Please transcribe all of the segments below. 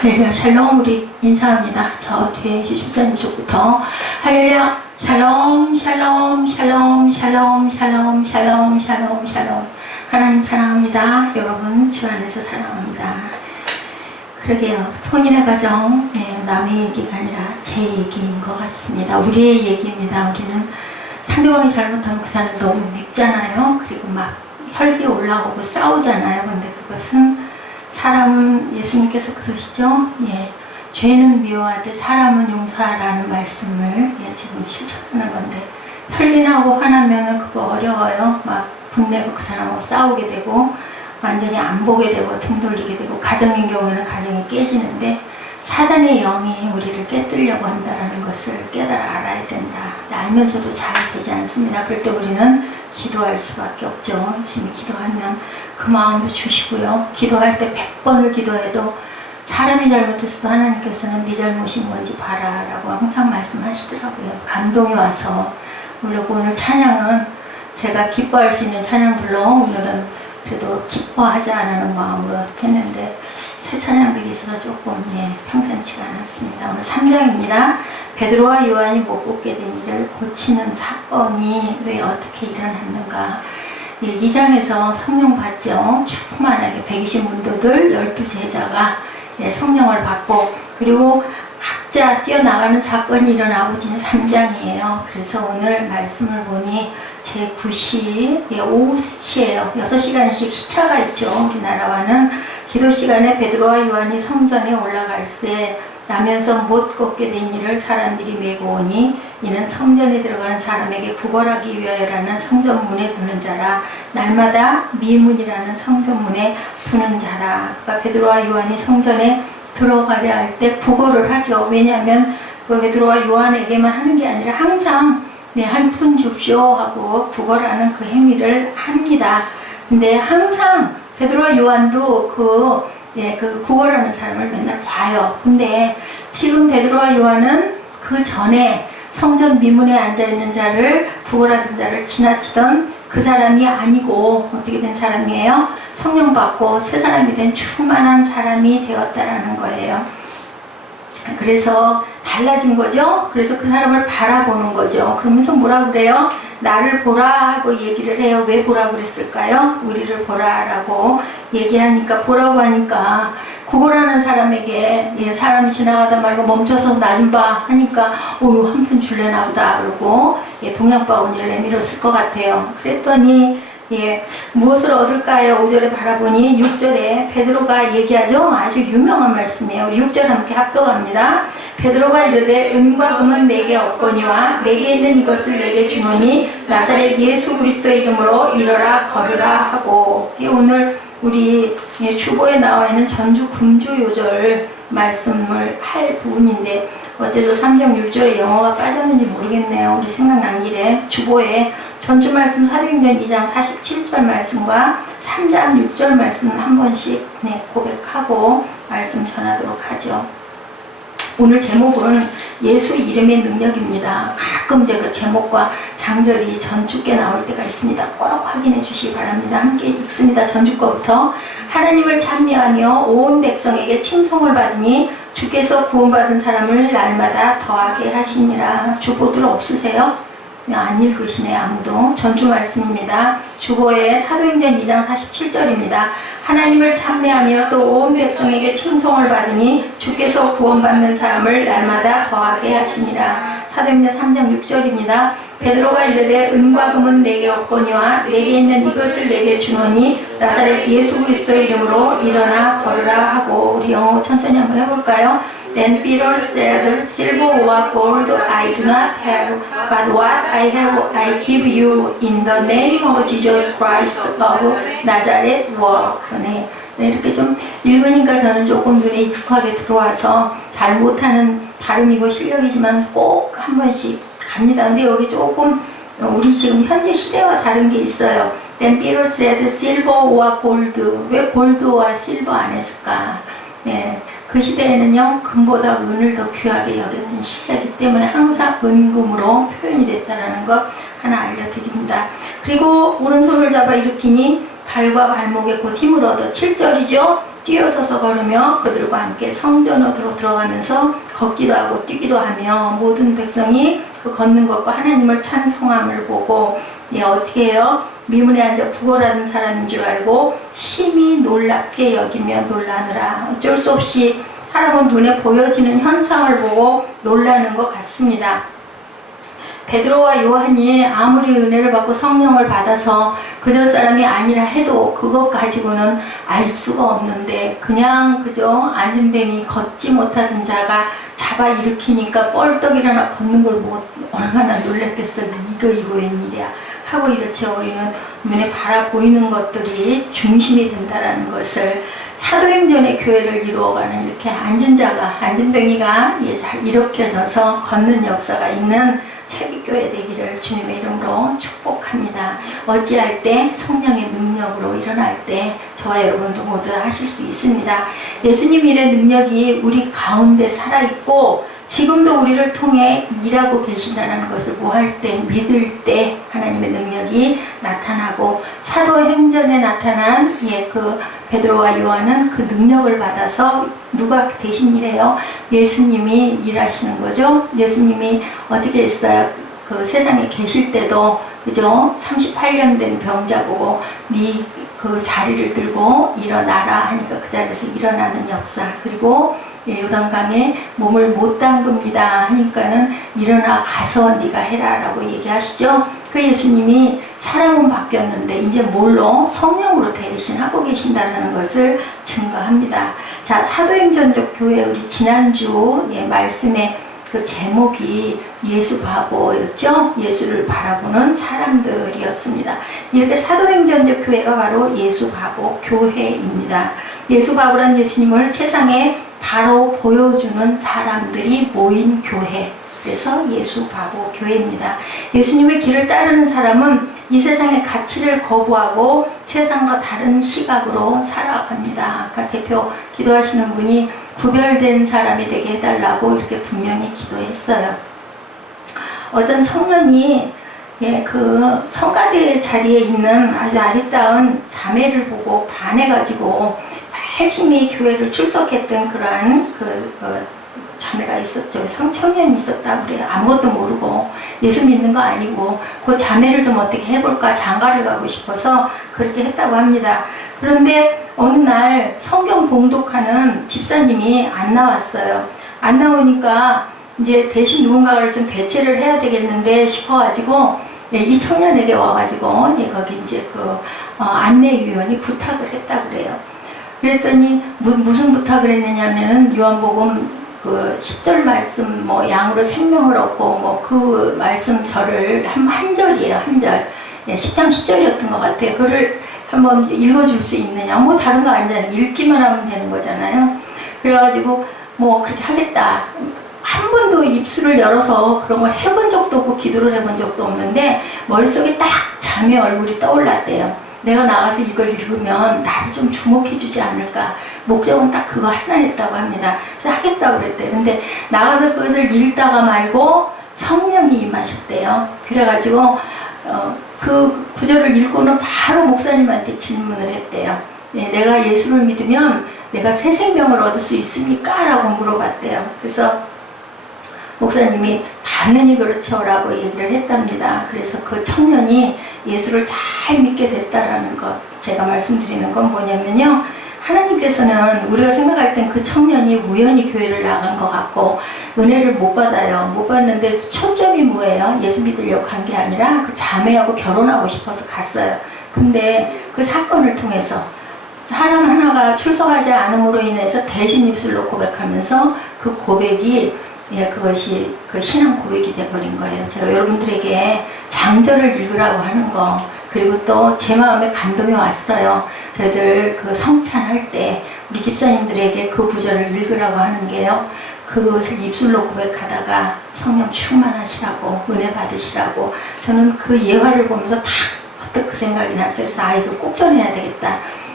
할렐루야 샬롬. 우리 인사합니다. 저 뒤에 집사님 쪽부터 할렐루야 샬롬 샬롬 샬롬 샬롬 샬롬 샬롬 샬롬 샬롬. 하나님 사랑합니다. 여러분 주 안에서 사랑합니다. 그러게요. 통일의 가정, 남의 얘기가 아니라 제 얘기인 것 같습니다. 우리의 얘기입니다. 우리는 상대방이 잘못하면 그 사람 너무 밉잖아요. 그리고 막 혈기 올라오고 싸우잖아요. 근데 그것은 사람은, 예수님께서 그러시죠? 죄는 미워하되 사람은 용서하라는 말씀을 지금 실천하는 건데, 혈리나고 화나면 그거 어려워요. 막 분내고 그 사람하고 싸우게 되고 완전히 안 보게 되고 등 돌리게 되고, 가정인 경우에는 가정이 깨지는데, 사단의 영이 우리를 깨뜨리려고 한다는 것을 깨달아 알아야 된다. 알면서도 잘 되지 않습니다. 그럴 때 우리는 기도할 수밖에 없죠. 열심히 기도하면 그 마음도 주시고요. 기도할 때 100번을 기도해도 사람이 잘못했어도 하나님께서는 네 잘못인 건지 봐라 라고 항상 말씀하시더라고요. 감동이 와서 부르고, 오늘 찬양은 제가 기뻐할 수 있는 찬양 불러 오늘은 그래도 기뻐하지 않는 마음으로 했는데 새 찬양들이 있어서 조금 평탄치가 않았습니다. 오늘 3장입니다. 베드로와 요한이 못 뽑게 된 일을 고치는 사건이 왜 어떻게 일어났는가. 2장에서 성령 받죠. 충만하게 120문도들 12제자가 성령을 받고, 그리고 각자 뛰어나가는 사건이 일어나고 지는 3장이에요. 그래서 오늘 말씀을 보니 제9시 오후 3시예요. 6시간씩 시차가 있죠. 우리나라와는. 기도 시간에 베드로와 요한이 성전에 올라갈새 나면서 못 걷게 된 일을 사람들이 메고 오니 이는 성전에 들어가는 사람에게 구걸하기 위하여라는 성전문에 두는 자라. 날마다 미문이라는 성전문에 두는 자라. 그러니까 베드로와 요한이 성전에 들어가려 할 때 구걸을 하죠. 왜냐하면 그 베드로와 요한에게만 하는 게 아니라 항상 한 푼 줍쇼 하고 구걸하는 그 행위를 합니다. 근데 항상 베드로와 요한도 그 구걸하는 사람을 맨날 봐요. 근데 지금 베드로와 요한은 그 전에 성전 미문에 앉아있는 자를, 구걸하던 자를 지나치던 그 사람이 아니고 어떻게 된 사람이에요? 성령 받고 새 사람이 된 충만한 사람이 되었다라는 거예요. 그래서 달라진 거죠. 그래서 그 사람을 바라보는 거죠. 그러면서 뭐라 그래요? 나를 보라 하고 얘기를 해요. 왜 보라고 그랬을까요? 우리를 보라라고 얘기하니까, 보라고 하니까 구걸하는 사람에게 사람이 지나가다 말고 멈춰서 나 좀 봐 하니까 한 푼 줄래나 보다 그러고 동양바구니를 내밀었을 것 같아요. 그랬더니 무엇을 얻을까요? 5절에 바라보니 6절에 베드로가 얘기하죠. 아주 유명한 말씀이에요. 우리 6절 함께 합독합니다. 베드로가 이르되 은과 금은 내게 없거니와 내게 있는 이것을 내게 주노니 나사렛 예수 그리스도의 이름으로 일어라 걸으라 하고. 오늘 우리 주보에 나와 있는 전주 금주 요절 말씀을 할 부분인데, 어제도 3장 6절에 영어가 빠졌는지 모르겠네요. 우리 생각난 길에 주보에 전주 말씀 사도행전 2장 47절 말씀과 3장 6절 말씀 한 번씩 고백하고 말씀 전하도록 하죠. 오늘 제목은 예수 이름의 능력입니다. 가끔 제가 제목과 장절이 전주께 나올 때가 있습니다. 꼭 확인해 주시기 바랍니다. 함께 읽습니다. 전주 거부터. 하나님을 찬미하며 온 백성에게 칭송을 받으니 주께서 구원받은 사람을 날마다 더하게 하시니라. 주보들 없으세요? 안 읽으시네 아무도. 전주 말씀입니다. 주보에 사도행전 2장 47절입니다. 하나님을 찬미하며 또 온 백성에게 칭송을 받으니 주께서 구원받는 사람을 날마다 더하게 하시니라. 사도행전 3장 6절입니다. 베드로가 이르되 은과 금은 내게 없거니와 내게 있는 이것을 내게 주노니 나사렛 예수 그리스도의 이름으로 일어나 걸으라 하고. 우리 영어 천천히 한번 해볼까요? Then Peter said, Silver or gold I do not have, but what I have I give you in the name of Jesus Christ of Nazareth walk. 이렇게 좀 읽으니까 저는 조금 눈에 익숙하게 들어와서 잘 못하는 발음이고 실력이지만 꼭 한 번씩 갑니다. 근데 여기 조금 우리 지금 현재 시대와 다른 게 있어요. Then Peter said, Silver or gold. 왜 골드와 실버 안 했을까? 그 시대에는요, 금보다 은을 더 귀하게 여겼던 시대이기 때문에 항상 은금으로 표현이 됐다는 것 하나 알려드립니다. 그리고 오른손을 잡아 일으키니 발과 발목에 곧 힘을 얻어. 7절이죠. 뛰어서서 걸으며 그들과 함께 성전으로 들어가면서 걷기도 하고 뛰기도 하며 모든 백성이 그 걷는 것과 하나님을 찬송함을 보고 어떻게 해요? 미문에 앉아 구걸하는 사람인 줄 알고 심히 놀랍게 여기며 놀라느라. 어쩔 수 없이 사람은 눈에 보여지는 현상을 보고 놀라는 것 같습니다. 베드로와 요한이 아무리 은혜를 받고 성령을 받아서 그저 사람이 아니라 해도 그것 가지고는 알 수가 없는데 그냥 그저 앉은 뱀이 걷지 못하던 자가 잡아 일으키니까 뻘떡 일어나 걷는 걸 보고 얼마나 놀랐겠어. 이거 웬일이야 하고 이렇죠. 우리는 눈에 바라 보이는 것들이 중심이 된다는 것을 사도행전의 교회를 이루어가는 이렇게 앉은 자가 앉은 뱅이가 잘 일으켜져서 걷는 역사가 있는 세계교회 되기를 주님의 이름으로 축복합니다. 어찌할 때 성령의 능력으로 일어날 때 저와 여러분도 모두 하실 수 있습니다. 예수님 일의 능력이 우리 가운데 살아있고 지금도 우리를 통해 일하고 계신다는 것을 뭐할 때 믿을 때 하나님의 능력이 나타나고 사도행전에 나타난 그 베드로와 요한은 그 능력을 받아서 누가 대신 일해요? 예수님이 일하시는 거죠. 예수님이 어떻게 했어요? 그 세상에 계실 때도 그죠? 38년 된 병자 보고 네 그 자리를 들고 일어나라 하니까 그 자리에서 일어나는 역사. 그리고 요단강에 몸을 못 담급니다 하니까는 일어나 가서 네가 해라 라고 얘기하시죠. 그 예수님이 사람은 바뀌었는데 이제 뭘로? 성령으로 대신하고 계신다는 것을 증거합니다. 자, 사도행전적 교회 우리 지난주 말씀의 그 제목이 예수 바보였죠. 예수를 바라보는 사람들이었습니다. 이렇게 사도행전적 교회가 바로 예수 바보 교회입니다. 예수 바보란 예수님을 세상에 바로 보여주는 사람들이 모인 교회. 그래서 예수 바보 교회입니다. 예수님의 길을 따르는 사람은 이 세상의 가치를 거부하고 세상과 다른 시각으로 살아갑니다. 아까 대표 기도하시는 분이 구별된 사람이 되게 해달라고 이렇게 분명히 기도했어요. 어떤 청년이 그 성가대 자리에 있는 아주 아리따운 자매를 보고 반해가지고 열심히 교회를 출석했던 그러한 자매가 있었죠. 청년이 있었다 그래요. 아무것도 모르고 예수 믿는 거 아니고 그 자매를 좀 어떻게 해볼까 장가를 가고 싶어서 그렇게 했다고 합니다. 그런데 어느 날 성경 봉독하는 집사님이 안 나왔어요. 안 나오니까 이제 대신 누군가를 좀 대체를 해야 되겠는데 싶어가지고 이 청년에게 와가지고 거기 이제 안내위원이 부탁을 했다 그래요. 그랬더니 무슨 부탁을 했느냐면은 요한복음 그 10절 말씀 양으로 생명을 얻고 그 말씀 절을 한 절이에요. 한 절. 10장 10절이었던 것 같아요. 그를 한번 읽어줄 수 있느냐. 다른 거 아니잖아요. 읽기만 하면 되는 거잖아요. 그래가지고 그렇게 하겠다. 한 번도 입술을 열어서 그런 걸 해본 적도 없고 기도를 해본 적도 없는데 머릿속에 딱 자매 얼굴이 떠올랐대요. 내가 나가서 이걸 읽으면 나를 좀 주목해 주지 않을까. 목적은 딱 그거 하나였다고 합니다. 그래서 하겠다고 그랬대요. 근데 나가서 그것을 읽다가 말고 성령이 임하셨대요. 그래가지고 그 구절을 읽고는 바로 목사님한테 질문을 했대요. 내가 예수를 믿으면 내가 새 생명을 얻을 수 있습니까? 라고 물어봤대요. 그래서 목사님이 당연히 그렇죠 라고 얘기를 했답니다. 그래서 그 청년이 예수를 잘 믿게 됐다라는 것, 제가 말씀드리는 건 뭐냐면요, 하나님께서는 우리가 생각할 땐 그 청년이 우연히 교회를 나간 것 같고 은혜를 못 받아요. 못 받는데 초점이 뭐예요? 예수 믿으려고 간 게 아니라 그 자매하고 결혼하고 싶어서 갔어요. 근데 그 사건을 통해서 사람 하나가 출석하지 않음으로 인해서 대신 입술로 고백하면서 그 고백이 그것이 그 신앙 고백이 돼버린 거예요. 제가 여러분들에게 장절을 읽으라고 하는 거, 그리고 또 제 마음에 감동이 왔어요. 저희들 그 성찬할 때 우리 집사님들에게 그 구절을 읽으라고 하는 게요, 그것을 입술로 고백하다가 성령 충만하시라고, 은혜 받으시라고. 저는 그 예화를 보면서 딱 그 생각이 났어요. 그래서 이걸 꼭 전해야 되겠다.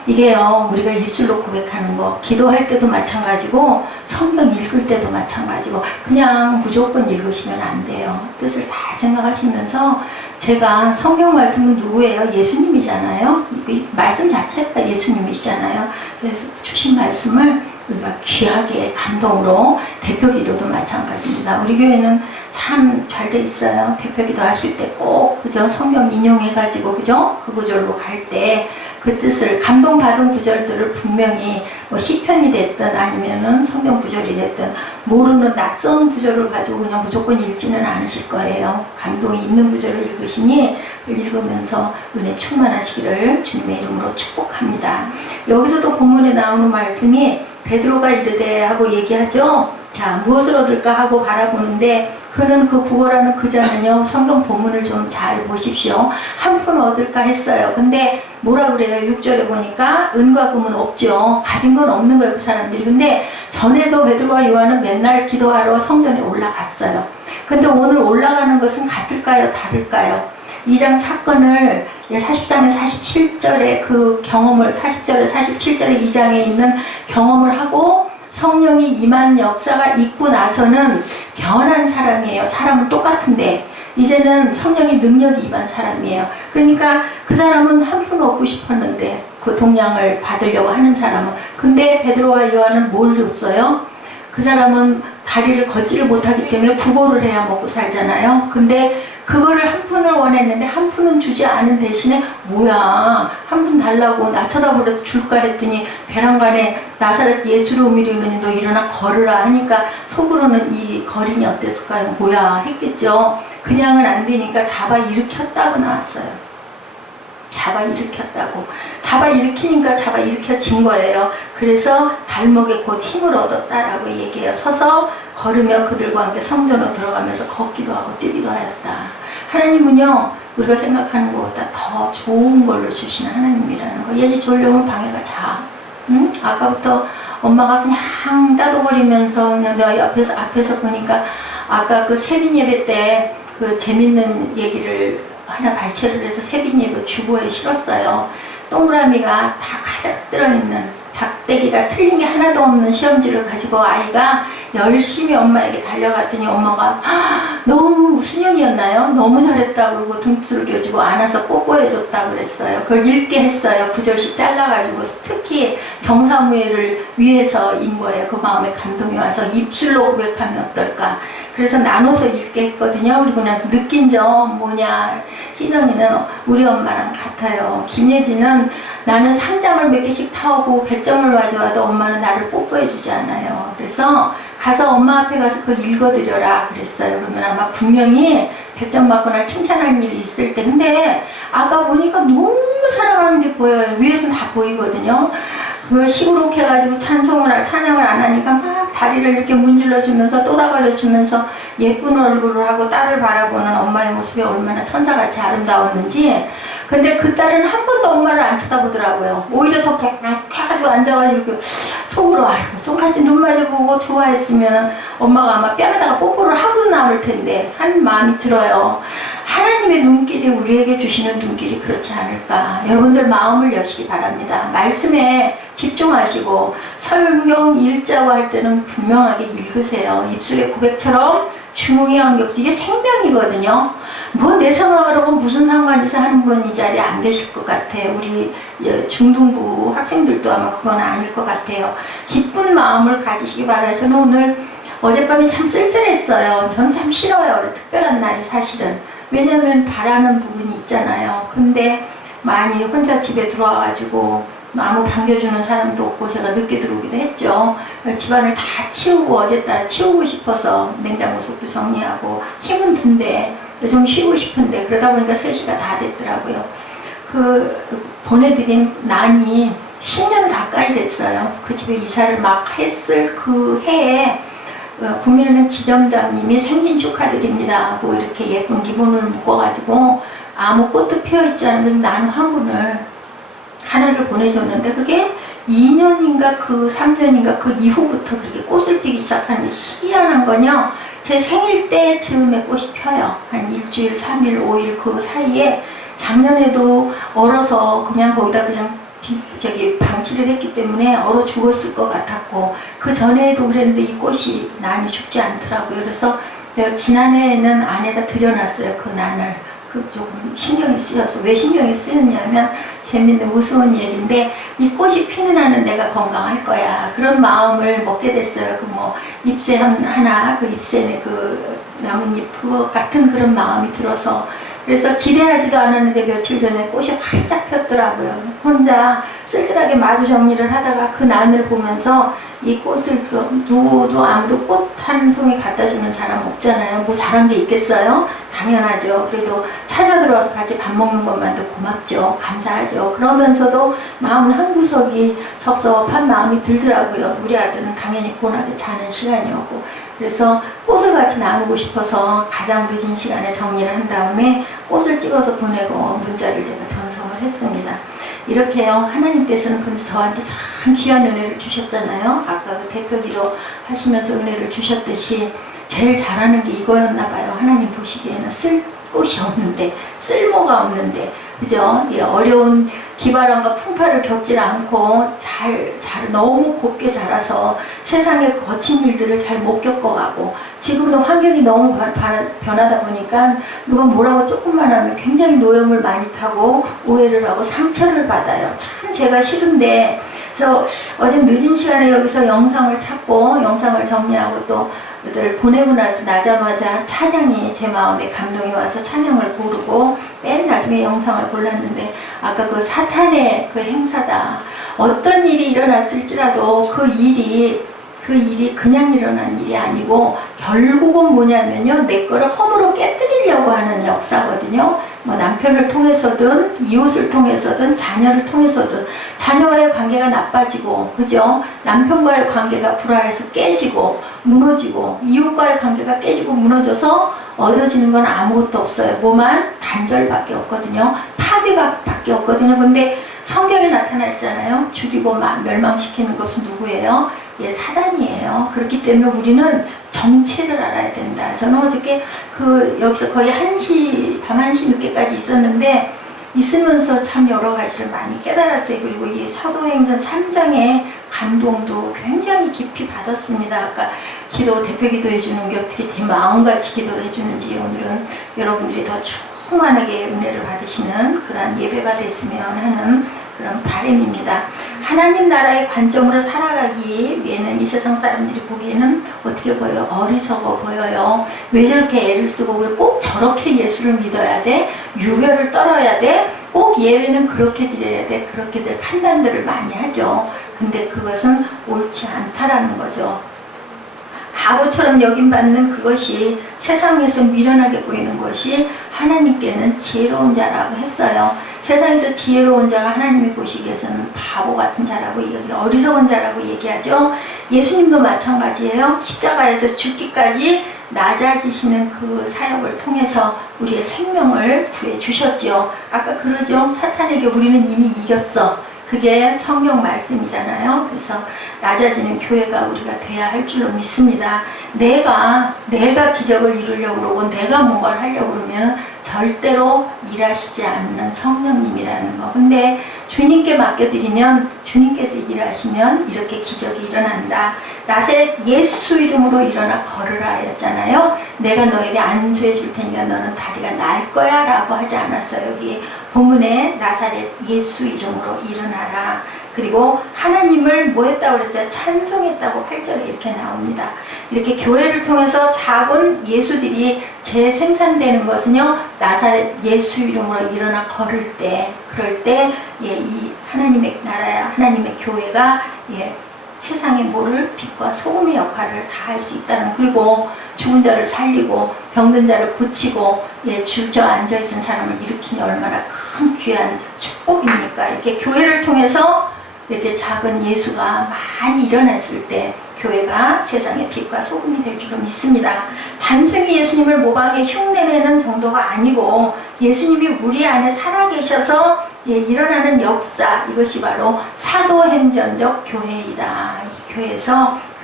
이게요, 우리가 입술로 고백하는 거, 기도할 때도 마찬가지고, 성경 읽을 때도 마찬가지고, 그냥 무조건 읽으시면 안 돼요. 뜻을 잘 생각하시면서, 제가 성경 말씀은 누구예요? 예수님이잖아요. 이 말씀 자체가 예수님이시잖아요. 그래서 주신 말씀을 우리가 귀하게 감동으로, 대표 기도도 마찬가지입니다. 우리 교회는 참 잘 돼 있어요. 대표 기도 하실 때 꼭, 그죠? 성경 인용해가지고, 그죠? 그 구절로 갈 때, 그 뜻을 감동받은 구절들을 분명히 뭐 시편이 됐든 아니면은 성경 구절이 됐든 모르는 낯선 구절을 가지고 그냥 무조건 읽지는 않으실 거예요. 감동이 있는 구절을 읽으시니 읽으면서 은혜 충만하시기를 주님의 이름으로 축복합니다. 여기서도 본문에 나오는 말씀이 베드로가 이르되 하고 얘기하죠. 자, 무엇을 얻을까 하고 바라보는데 그는 그 구걸하는 그자는요, 성경 본문을 좀 잘 보십시오. 한 푼 얻을까 했어요. 근데 뭐라 그래요? 6절에 보니까 은과 금은 없죠. 가진 건 없는 거예요, 그 사람들이. 근데 전에도 베드로와 요한은 맨날 기도하러 성전에 올라갔어요. 근데 오늘 올라가는 것은 같을까요? 다를까요? 2장 사건을 40장에 47절에 그 경험을 40절에 47절에 2장에 있는 경험을 하고 성령이 임한 역사가 있고 나서는 변한 사람이에요. 사람은 똑같은데 이제는 성령의 능력이 임한 사람이에요. 그러니까 그 사람은 한 푼 얻고 싶었는데 그 동량을 받으려고 하는 사람은, 근데 베드로와 요한은 뭘 줬어요? 그 사람은 다리를 걷지를 못하기 때문에 구걸을 해야 먹고 살잖아요. 근데 그거를 한 푼을 원했는데 한 푼은 주지 않은 대신에 뭐야, 한 푼 달라고 나 쳐다보려도 줄까 했더니 베란간에 나사렛 예수로 이르노니 너 일어나 걸으라 하니까 속으로는 이 거린이 어땠을까요? 뭐야 했겠죠. 그냥은 안 되니까 잡아 일으켰다고 나왔어요. 잡아 일으켰다고. 잡아 일으키니까 잡아 일으켜진 거예요. 그래서 발목에 곧 힘을 얻었다라고 얘기해요. 서서 걸으며 그들과 함께 성전으로 들어가면서 걷기도 하고 뛰기도 하였다. 하나님은요, 우리가 생각하는 것보다 더 좋은 걸로 주시는 하나님이라는 거. 예지 졸려면 방해가 자. 응? 아까부터 엄마가 그냥 따도거리면서 그냥 내가 앞에서 보니까 아까 그 세빈 예배 때 그 재밌는 얘기를 하나 발췌를 해서 세빈 예배 주보에 실었어요. 동그라미가 다 가득 들어있는 작대기가 틀린 게 하나도 없는 시험지를 가지고 아이가 열심히 엄마에게 달려갔더니 엄마가 너무 수년이었나요? 너무 잘했다고 그러고 등수를 겨주고 안아서 뽀뽀해줬다고 그랬어요. 그걸 읽게 했어요. 9절씩 잘라가지고 특히 정사무예를 위해서인 거예요. 그 마음에 감동이 와서 입술로 고백하면 어떨까. 그래서 나눠서 읽게 했거든요. 그리고 나서 느낀 점 뭐냐. 희정이는 우리 엄마랑 같아요. 김예진은 나는 3장을 몇 개씩 타오고 100점을 가져와도 엄마는 나를 뽀뽀해주지 않아요. 그래서 가서 엄마 앞에 가서 그걸 읽어드려라 그랬어요. 그러면 아마 분명히 100점 받거나 칭찬할 일이 있을 때, 근데 아까 보니까 너무 사랑하는 게 보여요. 위에서는 다 보이거든요. 그걸 시무룩해가지고 찬양을 안 하니까 막 다리를 이렇게 문질러주면서 또다가려주면서 예쁜 얼굴을 하고 딸을 바라보는 엄마의 모습이 얼마나 천사같이 아름다웠는지. 근데 그 딸은 한 번도 엄마를 안 쳐다보더라고요. 오히려 더 벅벅 해가지고 앉아가지고 속으로 아이고 손까지 눈 마주보고 좋아했으면 엄마가 아마 뺨에다가 뽀뽀를 하고 나올 텐데 하는 마음이 들어요. 하나님의 눈길이 우리에게 주시는 눈길이 그렇지 않을까. 여러분들 마음을 여시기 바랍니다. 말씀에 집중하시고 성경 읽자고 할 때는 분명하게 읽으세요. 입술의 고백처럼 중요한 게 없어. 이게 생명이거든요. 뭐 내 상황하고 무슨 상관이 있어 하는 분은 이 자리에 안 계실 것 같아요. 우리 중등부 학생들도 아마 그건 아닐 것 같아요. 기쁜 마음을 가지시기 바라서 저는 오늘 어젯밤에 참 쓸쓸했어요. 저는 참 싫어요. 특별한 날이 사실은. 왜냐면 바라는 부분이 있잖아요. 근데 많이 혼자 집에 들어와가지고 아무 반겨주는 사람도 없고 제가 늦게 들어오기도 했죠. 집안을 다 치우고 어제따라 치우고 싶어서 냉장고 속도 정리하고 힘은 든데 좀 쉬고 싶은데 그러다 보니까 3시가 다 됐더라고요. 그 보내드린 난이 10년 가까이 됐어요. 그 집에 이사를 막 했을 그 해에 국민은행 지점장님이 생신 축하드립니다 하고 이렇게 예쁜 리본을 묶어가지고 아무 꽃도 피어있지 않은 나는 화분을 하나를 보내줬는데 그게 2년인가 그 3년인가 그 이후부터 그렇게 꽃을 피기 시작하는데 희한한 건요. 제 생일 때 즈음에 꽃이 펴요. 한 일주일, 3일, 5일 그 사이에 작년에도 얼어서 그냥 거기다 그냥 방치를 했기 때문에 얼어 죽었을 것 같았고, 그 전에도 그랬는데 이 꽃이 난이 죽지 않더라고요. 그래서 내가 지난해에는 안에다 들여놨어요. 그 난을. 그 조금 신경이 쓰여서. 왜 신경이 쓰였냐면 재밌는 우스운 얘기인데, 이 꽃이 피는 한은 내가 건강할 거야, 그런 마음을 먹게 됐어요. 그 뭐 잎새 하나, 그 잎새에 그 나뭇잎 그거 같은 그런 마음이 들어서, 그래서 기대하지도 않았는데 며칠 전에 꽃이 활짝 폈더라고요. 혼자 쓸쓸하게 마루 정리를 하다가 그 난을 보면서, 이 꽃을 누구도 아무도 꽃 한 송이 갖다 주는 사람 없잖아요. 뭐 잘한 게 있겠어요? 당연하죠. 그래도 찾아 들어와서 같이 밥 먹는 것만도 고맙죠. 감사하죠. 그러면서도 마음 한구석이 섭섭한 마음이 들더라고요. 우리 아들은 당연히 고나게 자는 시간이었고, 그래서 꽃을 같이 나누고 싶어서 가장 늦은 시간에 정리를 한 다음에 꽃을 찍어서 보내고 문자를 제가 전송을 했습니다. 이렇게요, 하나님께서는 근데 저한테 참 귀한 은혜를 주셨잖아요. 아까 그 대표기도 하시면서 은혜를 주셨듯이 제일 잘하는 게 이거였나 봐요. 하나님 보시기에는 쓸 곳이 없는데, 쓸모가 없는데, 그죠? 예, 어려운 기바람과 풍파를 겪지 않고 너무 곱게 자라서 세상의 거친 일들을 잘 못 겪어가고, 지금도 환경이 너무 변하다 보니까 누가 뭐라고 조금만 하면 굉장히 노염을 많이 타고 오해를 하고 상처를 받아요. 참 제가 싫은데, 그래서 어제 늦은 시간에 여기서 영상을 찾고 영상을 정리하고 또 들 보내고 나자마자 찬양이 제 마음에 감동이 와서 찬양을 고르고 맨 나중에 영상을 골랐는데, 아까 그 사탄의 그 행사다. 어떤 일이 일어났을지라도 그 일이 그냥 일어난 일이 아니고 결국은 뭐냐면요, 내 거를 허물어 깨뜨리려고 하는 역사거든요. 뭐 남편을 통해서든 이웃을 통해서든 자녀를 통해서든, 자녀와의 관계가 나빠지고, 그죠? 남편과의 관계가 불화해서 깨지고 무너지고, 이웃과의 관계가 깨지고 무너져서 얻어지는 건 아무것도 없어요. 뭐만 단절밖에 없거든요. 파괴가 밖에 없거든요. 근데 성경에 나타나 있잖아요. 죽이고 멸망시키는 것은 누구예요? 예, 사단이에요. 그렇기 때문에 우리는 정체를 알아야 된다. 저는 어저께 여기서 거의 밤 1시 늦게까지 있었는데, 있으면서 참 여러 가지를 많이 깨달았어요. 그리고 이 사도행전 3장의 감동도 굉장히 깊이 받았습니다. 아까 대표 기도해 주는 게 어떻게 마음같이 기도를 해주는지, 오늘은 여러분들이 더 충만하게 은혜를 받으시는 그런 예배가 됐으면 하는 그런 바람입니다. 하나님 나라의 관점으로 살아가기 위해는 이 세상 사람들이 보기에는 어떻게 보여요? 어리석어 보여요. 왜 저렇게 애를 쓰고, 왜 꼭 저렇게 예수를 믿어야 돼? 유별을 떨어야 돼? 꼭 예외는 그렇게 드려야 돼? 그렇게들 판단들을 많이 하죠. 근데 그것은 옳지 않다라는 거죠. 바보처럼 여김받는 그것이, 세상에서 미련하게 보이는 것이 하나님께는 지혜로운 자라고 했어요. 세상에서 지혜로운 자가 하나님이 보시기에서는 바보 같은 자라고, 어리석은 자라고 얘기하죠. 예수님도 마찬가지예요. 십자가에서 죽기까지 낮아지시는 그 사역을 통해서 우리의 생명을 구해주셨죠. 아까 그러죠. 사탄에게 우리는 이미 이겼어. 그게 성경 말씀이잖아요. 그래서 낮아지는 교회가 우리가 돼야 할 줄로 믿습니다. 내가 기적을 이루려고 그러고 내가 뭔가를 하려고 그러면 절대로 일하시지 않는 성령님이라는 거. 근데 주님께 맡겨드리면, 주님께서 일하시면 이렇게 기적이 일어난다. 나세 예수 이름으로 일어나 걸으라 하였잖아요. 내가 너에게 안수해 줄 테니까 너는 다리가 날 거야 라고 하지 않았어요. 여기 본문에 나사렛 예수 이름으로 일어나라. 그리고 하나님을 뭐 했다고 그랬어요? 찬송했다고 8절에 이렇게 나옵니다. 이렇게 교회를 통해서 작은 예수들이 재생산되는 것은요, 나사렛 예수 이름으로 일어나 그럴 때, 예, 이 하나님의 나라야, 하나님의 교회가, 예, 세상에 모를 빛과 소금의 역할을 다 할 수 있다는, 그리고 죽은 자를 살리고 병든 자를 고치고, 예, 주저앉아 있던 사람을 일으키니 얼마나 큰 귀한 축복입니까? 이렇게 교회를 통해서 이렇게 작은 예수가 많이 일어났을 때 교회가 세상의 빛과 소금이 될 줄로 믿습니다. 단순히 예수님을 모방해 흉내내는 정도가 아니고, 예수님이 우리 안에 살아계셔서, 예, 일어나는 역사, 이것이 바로 사도행전적 교회이다. 이 교회에서